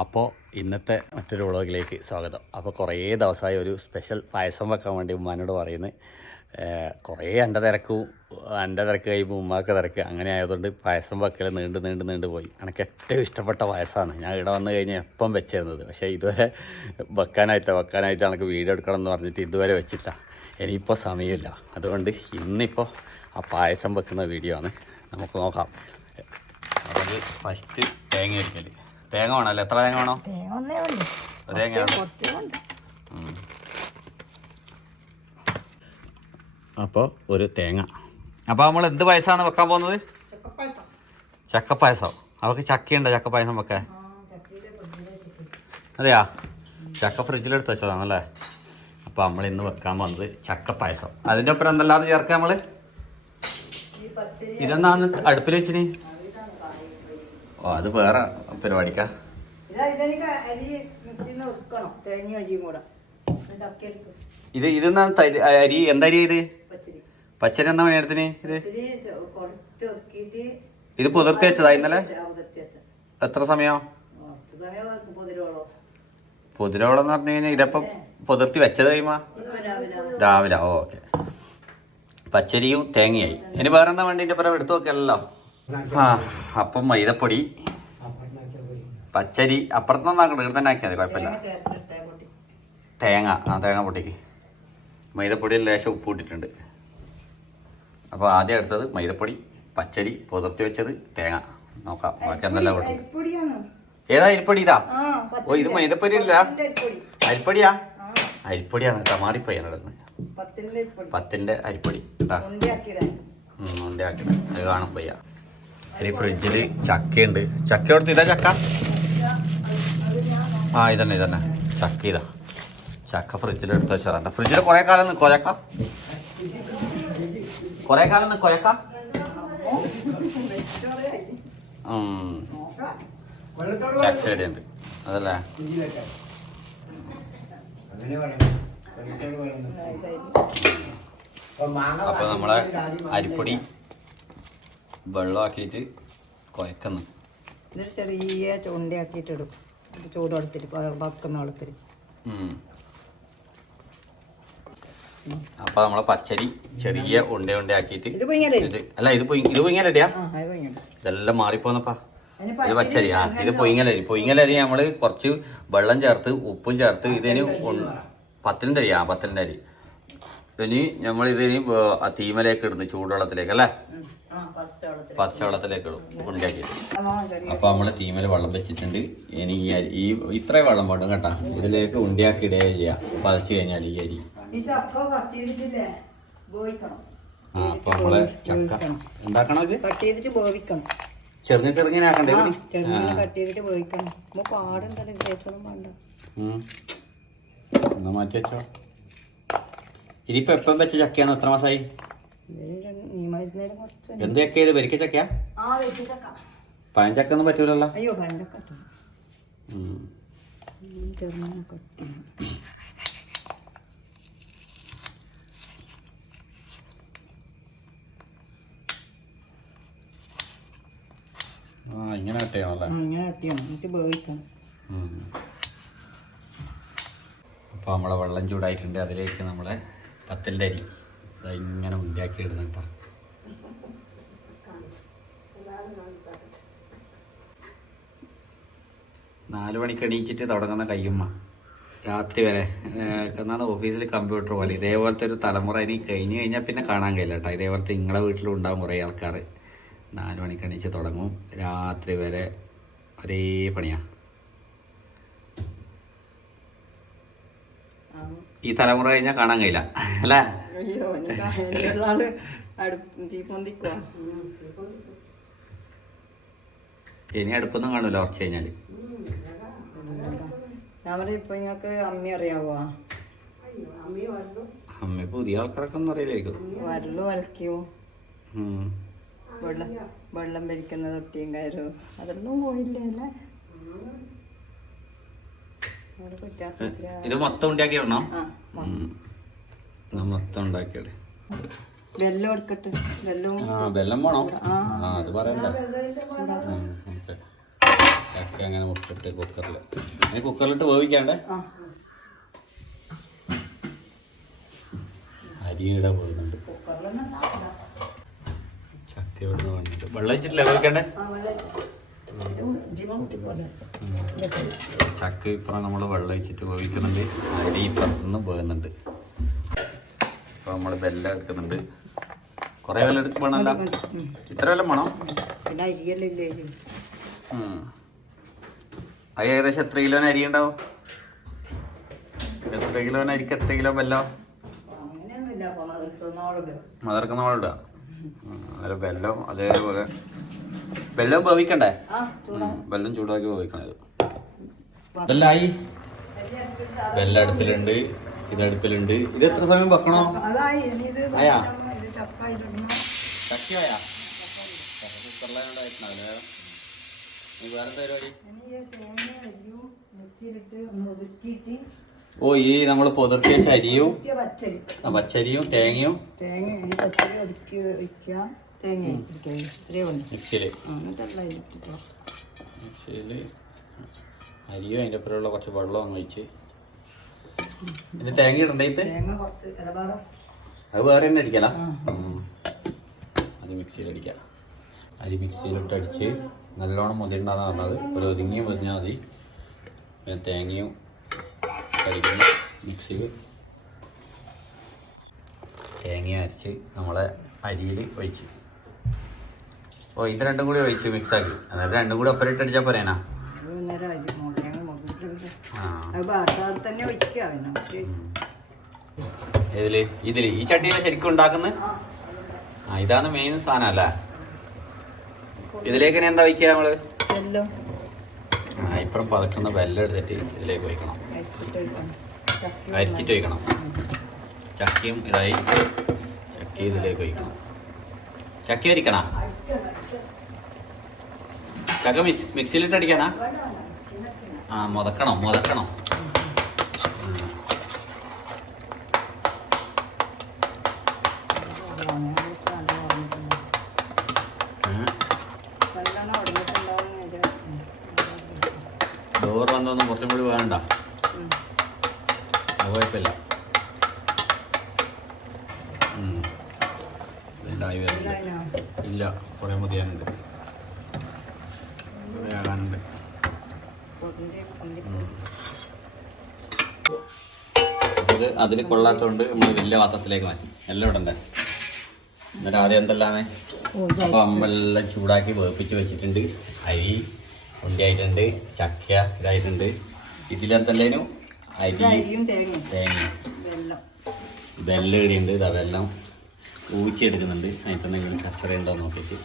അപ്പോൾ ഇന്നത്തെ മറ്റൊരു വ്ളോഗിലേക്ക് സ്വാഗതം. അപ്പോൾ കുറേ ദിവസമായി ഒരു സ്പെഷ്യൽ പായസം വെക്കാൻ വേണ്ടി ഉമ്മാനോട് പറയുന്നത്. കുറേ എൻ്റെ തിരക്ക് കഴിയുമ്പോൾ ഉമ്മാക്ക് തിരക്ക് അങ്ങനെ ആയതുകൊണ്ട് പായസം വെക്കൽ നീണ്ട് പോയി. എനിക്ക് ഏറ്റവും ഇഷ്ടപ്പെട്ട പായസമാണ്. ഞാൻ ഇവിടെ വന്നു കഴിഞ്ഞാൽ എപ്പം വെച്ചിരുന്നത്. പക്ഷേ ഇതുവരെ വെക്കാനായിട്ട് എനിക്ക് വീഡിയോ എടുക്കണം എന്ന് പറഞ്ഞിട്ട് ഇതുവരെ വെച്ചില്ല. ഇനിയിപ്പോൾ സമയമില്ല. അതുകൊണ്ട് ഇന്നിപ്പോൾ ആ പായസം വെക്കുന്ന വീഡിയോ ആണ്. നമുക്ക് നോക്കാം. അതായത് ഫസ്റ്റ് തേങ്ങ ഇരിക്കൽ. തേങ്ങ വേണമല്ലോ. എത്ര തേങ്ങ വേണോ? തേങ്ങ അപ്പോൾ ഒരു തേങ്ങ. അപ്പോൾ നമ്മൾ എന്ത് പായസമാണ് വെക്കാൻ പോകുന്നത്? ചക്കപ്പായസം. അവർക്ക് ചക്കയുണ്ടോ ചക്കപ്പായസം വെക്കാൻ? അതെയാ, ചക്ക ഫ്രിഡ്ജിലെടുത്ത് വെച്ചതാണല്ലേ. അപ്പോൾ നമ്മൾ ഇന്ന് വെക്കാൻ പോകുന്നത് ചക്കപ്പായസം. അതിൻ്റെ ഒപ്പം എന്തെല്ലാം ചേർക്കാം നമ്മൾ? ഇതെന്നാണ് അടുപ്പിൽ വെച്ചിന്? ഓ, അത് വേറെ പരിപാടിക്കാ. ഇതെന്നാണ് അരി? എന്തരി ഇത്? പച്ചരി. എന്നാ പണിയെടുത്തിന് ഇത്? ഇത് പുതിർത്തി വെച്ചതാ ഇന്നലെ? എത്ര സമയം? പൊതിരോളം എന്ന് പറഞ്ഞു കഴിഞ്ഞാൽ ഇതപ്പം പുതിർത്തി വെച്ചത് കഴിയുമ്പോ രാവിലെ. ഓക്കെ. പച്ചരിയും തേങ്ങയായി. ഇനി വേറെ എന്താ വേണ്ടി ഇതിന്റെ പുറം എടുത്തു നോക്കിയല്ലോ. അപ്പം മൈദപ്പൊടി, പച്ചരി അപ്പുറത്തുനിന്ന് ആക്കണ്ട, ഇവിടെ തന്നെ ആക്കിയാൽ മതി, കുഴപ്പമില്ല. തേങ്ങ പൊട്ടിക്ക്. മൈദപ്പൊടിയിൽ ലേശം ഉപ്പ് ഇട്ടിട്ടുണ്ട്. അപ്പോൾ ആദ്യം എടുത്തത് മൈദപ്പൊടി, പച്ചരി, പുതിർത്തി വെച്ചത്, തേങ്ങ. നോക്കാം ബാക്കി എന്തെല്ലാം കൊടുക്കും. ഏതാ അരിപ്പൊടി? ഇതാ. ഓ, ഇത് മൈദപ്പൊടി ഇല്ല, അരിപ്പൊടിയാ. അരിപ്പൊടിയാണ് കേട്ടോ, മാറിപ്പോയി. പത്തിൻ്റെ അരിപ്പൊടി കേട്ടാ. ഉണ്ടയാക്കി അത് കാണും പയ്യ. ഇനി ഫ്രിഡ്ജിൽ ചക്കയുണ്ട്. ചക്ക കൊടുത്ത് ഇതാ ചക്ക. ഇതന്നെ ചക്ക. ഇതാ ചക്ക ഫ്രിഡ്ജിൽ എടുത്ത് വെച്ചതാണ്. ഫ്രിഡ്ജിൽ കുറേ കാലം നിൽക്കോ ചക്ക? കുറേ കാലം നിൽക്കോ ചക്ക? ചക്ക ഇടയുണ്ട് അതല്ലേ. അപ്പൊ നമ്മളെ അരിപ്പൊടി വെള്ളമാക്കിയിട്ട് കുഴക്കുന്നു. ചെറിയ ചൂണ്ടയാക്കിയിട്ടിടും. ചൂടെടുത്തിട്ട് വക്കുന്ന വെള്ളത്തിൽ. അപ്പൊ നമ്മളെ പച്ചരി ചെറിയ ഉണ്ടയാക്കിയിട്ട് അല്ല, ഇത് പൊയ്ങ്ങലരിയാ. ഇതെല്ലാം മാറിപ്പോന്നപ്പാ. ഇത് പച്ചരി. ഇത് പൊയ്ങ്ങലരി നമ്മള് കുറച്ച് വെള്ളം ചേർത്ത് ഉപ്പും ചേർത്ത് ഇതിന് പത്തലിൻ്റെ അരി. ഇനി നമ്മൾ ഇതിന് തീമലേക്ക് ഇടുന്നു, ചൂടുവെള്ളത്തിലേക്ക് അല്ലേ, പച്ചവെള്ളത്തിലേക്ക് ഇടും ഉണ്ടാക്കി. അപ്പൊ നമ്മള് തീമല് വെള്ളം വെച്ചിട്ടുണ്ട്. ഇനി ഈ ഇത്രയും വെള്ളം വേണം കേട്ടാ. ഇതിലേക്ക് ഉണ്ടിയാക്കി ഇടുക ചെയ്യാം പതച്ചു കഴിഞ്ഞാൽ ഈ അരി. അപ്പൊ നമ്മളെ ചക്ക എന്താക്കണം? ഇത് ചെറുങ്ങനെ ആക്കണ്ടേ? എന്നാ മാറ്റി വെച്ചോ. ഇതിപ്പോ എപ്പം വെച്ച ചക്കയാണോ? എത്ര മാസമായി? എന്ത് ചക്ക ഇത്? വരിക്ക ചക്കയാ? പഴഞ്ചക്ക ഒന്നും പറ്റൂലല്ലോ. ഇങ്ങനെ കട്ടിയാണല്ലേ. അപ്പോൾ നമ്മളെ വെള്ളം ചൂടായിട്ടുണ്ട്. അതിലേക്ക് നമ്മളെ പത്തലിൻ്റെ അരി ഇങ്ങനെ ഉണ്ടാക്കി ഇടുന്ന കേട്ടോ. നാല് മണിക്ക് എണീച്ചിട്ട് തുടങ്ങുന്ന കയ്യുമ്മ രാത്രി വരെ. എന്നാൽ ഓഫീസിൽ കമ്പ്യൂട്ടർ പോലെ ഇതേപോലത്തെ ഒരു തലമുറ ഇനി കഴിഞ്ഞ് കഴിഞ്ഞാൽ പിന്നെ കാണാൻ കഴിയില്ല കേട്ടോ. ഇതേപോലത്തെ നിങ്ങളെ വീട്ടിലും ഉണ്ടാകും കുറേ ആൾക്കാർ. 4 മണിക്ക് എണീച്ച് തുടങ്ങും, രാത്രി വരെ ഒരേ പണിയാ. ഈ തലമുറ കഴിഞ്ഞാൽ കാണാൻ കഴിയില്ല അല്ലേ. ഇനി അടുപ്പൊന്നും കാണൂല കുറച്ച് കഴിഞ്ഞാല്. അമ്മ പുതിയ ആൾക്കാരൊക്കെ ഒന്നും അറിയില്ലായിരിക്കും. വെള്ളം ഭരിക്കുന്ന തൊട്ടിയും കയറും അതൊന്നും പോയില്ല. ഇത് മൊത്തം ഉണ്ടാക്കിയിടണോ? മൊത്തം ഉണ്ടാക്കിയത്. വെള്ളം എടുക്കട്ടെ. വെള്ളം വേണോ? അത് പറയണ്ട. ചക്ക അങ്ങനെ മുറിച്ചിട്ട് കുക്കറിൽ അങ്ങനെ കുക്കറിലിട്ട് വേവിക്കാണ്ടേ ആ അരിയുടെ പോകുന്നുണ്ട് കുക്കറിലൊന്നും ഉണ്ടാവില്ല. ചക്ക ഇവിടുന്ന് വന്നിട്ട് വെള്ളം വെച്ചിട്ടില്ല വേവിക്കണ്ടേ ആ വെള്ളം ജീവൻ കുത്തിപ്പോലെ ചക്ക ഇപ്പുറം നമ്മൾ വെള്ളം ഒഴിച്ചിട്ട് വേവിക്കുന്നുണ്ട് അരി ഇപ്പുറത്തുനിന്ന് പോകുന്നുണ്ട് ഇപ്പോൾ നമ്മൾ വെല്ലം എടുക്കുന്നുണ്ട് കുറേ വെല്ലം എടുത്ത് വേണമല്ല ഇത്ര വെല്ലം വേണോ പിന്നെ അരിയെല്ലാം ഇല്ലേ അത് ഏകദേശം എത്ര കിലോന് അരി ഉണ്ടാവും എത്ര കിലോന് അരിക്ക് എത്ര കിലോ വെല്ലം അങ്ങനെയൊന്നുമില്ല. അപ്പോൾ നിർത്തുന്നോളുണ്ട്. മദർക്കുന്ന നമ്മളിടുക അന്നേരം വെല്ലം അതേപോലെ വെല്ലം വേവിക്കണ്ടേ ആ ചൂടാ വെല്ലം ചൂടാക്കി വേവിക്കണത് ഇതെല്ലാം ആയി വെല്ലം അടുപ്പിലുണ്ട് ഇത് അടുപ്പിലുണ്ട് ഇത് എത്ര സമയം വെക്കണോ അതായി ഇനി ഇത് ആയാ ഇത് ചപ്പായിലിടണം. ചക്കയായാ കുക്കറിലായിട്ടുണ്ടാവില്ലേ നീ വേറെ പരിപാടി ഇനി ഈ തേങ്ങ അരിയും മിക്സിയിലിട്ട് ഒന്ന് ഒതുക്കിയിട്ട് ഓ ഈ നമ്മൾ പുതിർത്തി വെച്ച അരിയും ഒതുക്കിയ പച്ചരി പച്ചരിയും തേങ്ങയും തേങ്ങ ഈ പച്ചരി ഒതുക്കി വയ്ക്കുക. തേങ്ങ ഇട്ടിട്ട് ഇത്രയേ ഉള്ളൂ. മിക്സിയിൽ അങ്ങനത്തെ എല്ലാം ഇട്ടിട്ടോ. മിക്സിയിൽ അരിയും അതിൻ്റെ ഒപ്പരമുള്ള കുറച്ച് വെള്ളം അങ്ങ് ഒഴിച്ച് ഇത് തേങ്ങ ഇടണ്ടേത്ത് തേങ്ങ കുറച്ച് ഇലഭാഗം അത് വേറെ തന്നെ അടിക്കല അത് മിക്സിയിൽ അടിക്കാം അരി മിക്സിയിലിട്ട് അടിച്ച് നല്ലോണം മുതിരുന്നാന്ന് പറഞ്ഞത് ഒരു ഒതുങ്ങിയും പൊതിഞ്ഞാൽ മതി പിന്നെ തേങ്ങയും കഴിക്കും മിക്സിയിൽ തേങ്ങ അരച്ച് നമ്മളെ അരിയിൽ ഒഴിച്ച് ഓ ഇത് രണ്ടും കൂടി ഒഴിച്ച് മിക്സാക്കി അതായത് രണ്ടും കൂടി ഒപ്പരിട്ട് അടിച്ചാൽ പോരേനാ നേരം അരി തേങ്ങ മുതിർത്തിട്ട് ആ അത് ബാട്ടാതെ തന്നെ ഒഴിക്കുക. പിന്നെ ഇതില് ഈ ചട്ടിയിലെ ശരിക്കും ഉണ്ടാക്കുന്നത് ആ ഇതാണ് മെയിൻ സാധനം അല്ലേ ഇതിലേക്ക് എന്താ വയ്ക്കുക നമ്മള് എല്ലാം ആ ഇപ്പുറം പതക്കുന്ന വെല്ലം എടുത്തിട്ട് ഇതിലേക്ക് വയ്ക്കണം അരിച്ചിട്ട് ഒഴിക്കണം. അരിച്ചിട്ട് വയ്ക്കണം ചക്കയും ഇതായി ചക്ക ഇതിലേക്ക് വയ്ക്കണം ചക്ക അരിക്കണ ചക്ക മിക്സിയിലിട്ട് അടിക്കാനാ ആ മുതക്കണം ഡോർ വന്നൊന്നും കുറച്ചും കൂടി വേണ്ട അത് കുഴപ്പമില്ല ഇതായി വരുന്നുണ്ട് ഇല്ല കുറേ മുതിയാനുണ്ട് കുറേ ആകാനുണ്ട് ഇത് അതിൽ കൊള്ളാത്തതുകൊണ്ട് നമ്മൾ വലിയ പാത്രത്തിലേക്ക് മാറ്റി എല്ലാം ഇടണ്ടേ എന്നിട്ട് ആദ്യം എന്തെല്ലാന്ന് അപ്പോൾ അമ്മെല്ലാം ചൂടാക്കി വേപ്പിച്ച് വെച്ചിട്ടുണ്ട് അരി ഉണ്ടിയായിട്ടുണ്ട് ചക്ക ഇതായിട്ടുണ്ട് ഇതിലെന്തെല്ലേനും അരിയും തേങ്ങ വെല്ലം ഇടിയുണ്ട് ഇതാ വെല്ലം ഊച്ചിയെടുക്കുന്നുണ്ട് അതിൽ തന്നെ ഇങ്ങനെ കച്ചറ ഉണ്ടോ നോക്കിയിട്ട്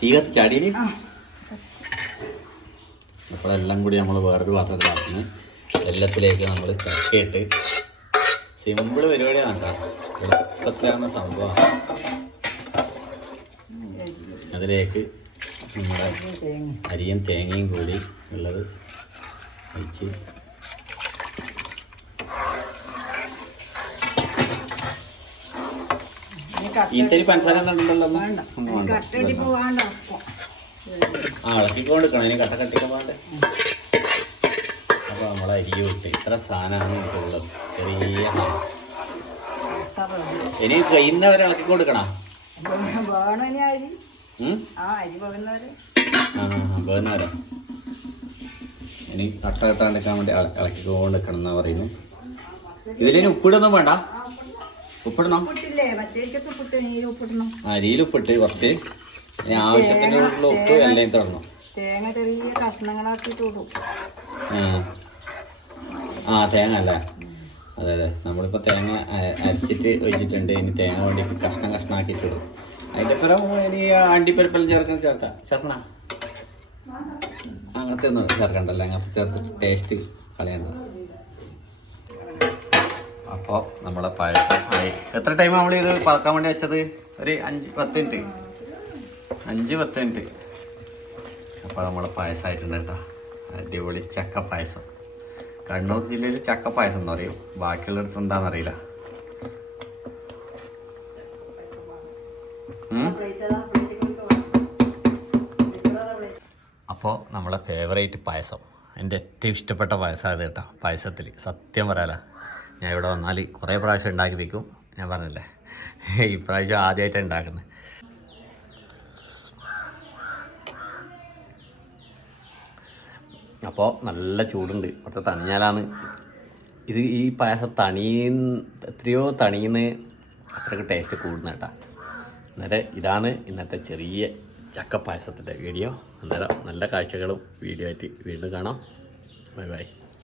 തീ കത്തിച്ച് അടിയിൽ അപ്പോൾ എല്ലാം കൂടി നമ്മൾ വേറൊരു പാത്രത്തിലാക്കുന്നു എല്ലാത്തിലേക്ക് നമ്മൾ ചക്കയിട്ട് സിമ്പിൾ പരിപാടിയാണ് കേട്ടോ എളുപ്പത്തിലാകുന്ന സംഭവമാണ് അതിലേക്ക് നമ്മുടെ അരിയും തേങ്ങയും കൂടി ഉള്ളത് ഒഴിച്ച് ഇത്തിരി പഞ്ചസാര എന്തുണ്ടല്ലോ ആ ഇളക്കിക്ക് കൊടുക്കണം ഇനി കട്ട കട്ടിക്കാൻ വേണ്ടേ അപ്പോൾ നമ്മളെ അരി വിട്ട് ഇത്ര സാധനമാണ് എനിക്കുള്ളത് ചെറിയ ഇനി കഴിയുന്നവരെ ഇളക്കി കൊടുക്കണം വേണവരോ ഇനി കട്ട കെട്ടാണ്ടിരിക്കാൻ വേണ്ടി ഇളക്കിക്കൊണ്ട് നിൽക്കണം എന്നാ പറയുന്നത് ഇതിലിനി ഉപ്പിടൊന്നും വേണ്ട ഉപ്പിടണം അരിയിൽ ഉപ്പിട്ട് കുറച്ച് ഇനി ആവശ്യത്തിനുള്ള ഉപ്പ് എല്ലാം തുടങ്ങണം തേങ്ങ ചെറിയ കഷ്ണങ്ങളാക്കിട്ട് ഇടും ആ തേങ്ങ അല്ലേ അതെ അതെ നമ്മളിപ്പോൾ തേങ്ങ അരച്ചിട്ട് വെച്ചിട്ടുണ്ട് ഇനി തേങ്ങ വേണ്ടി കഷ്ണമാക്കിയിട്ട് ഇടും അതിൻ്റെ പുറം ഇനി അണ്ടിപ്പരിപ്പെല്ലാം ചേർക്കണ അങ്ങനത്തെ ഒന്നും ചേർക്കണ്ടല്ലോ അങ്ങനത്തെ ചേർത്തിട്ട് ടേസ്റ്റ് കളയണ്ട അപ്പോൾ നമ്മളെ പായസം ആയി എത്ര ടൈം നമ്മൾ ഇത് പതക്കാൻ വേണ്ടി വെച്ചത് ഒരു 5-10 മിനിറ്റ് 5-10 മിനിറ്റ് അപ്പോൾ നമ്മളെ പായസമായിട്ടുണ്ട് കേട്ടോ അടിപൊളി ചക്ക പായസം കണ്ണൂർ ജില്ലയിൽ ചക്ക പായസം എന്ന് പറയും ബാക്കിയുള്ളിടത്ത് എന്താണെന്നറിയില്ല അപ്പോൾ നമ്മളെ ഫേവറേറ്റ് പായസം, എൻ്റെ ഏറ്റവും ഇഷ്ടപ്പെട്ട പായസമാണ് കേട്ടോ. പായസത്തിൽ സത്യം പറയാല, ഞാൻ ഇവിടെ വന്നാൽ കുറേ പ്രാവശ്യം ഉണ്ടാക്കി വയ്ക്കും. ഞാൻ പറഞ്ഞില്ലേ, ഇപ്രാവശ്യം ആദ്യമായിട്ടാണ് ഉണ്ടാക്കുന്നത്. അപ്പോൾ നല്ല ചൂടുണ്ട്, കുറച്ച് തണിഞ്ഞാലാണ് ഇത്. ഈ പായസം എത്രയോ തണിയുന്ന അത്രയ്ക്ക് ടേസ്റ്റ് കൂടുന്ന കേട്ടോ. അന്നേരം ഇതാണ് ഇന്നത്തെ ചെറിയ ചക്കപ്പായസത്തിൻ്റെ വീഡിയോ. അന്നേരം നല്ല കാഴ്ചകളും വീഡിയോ ആയിട്ട് വീണ്ടും കാണാം. Bye bye.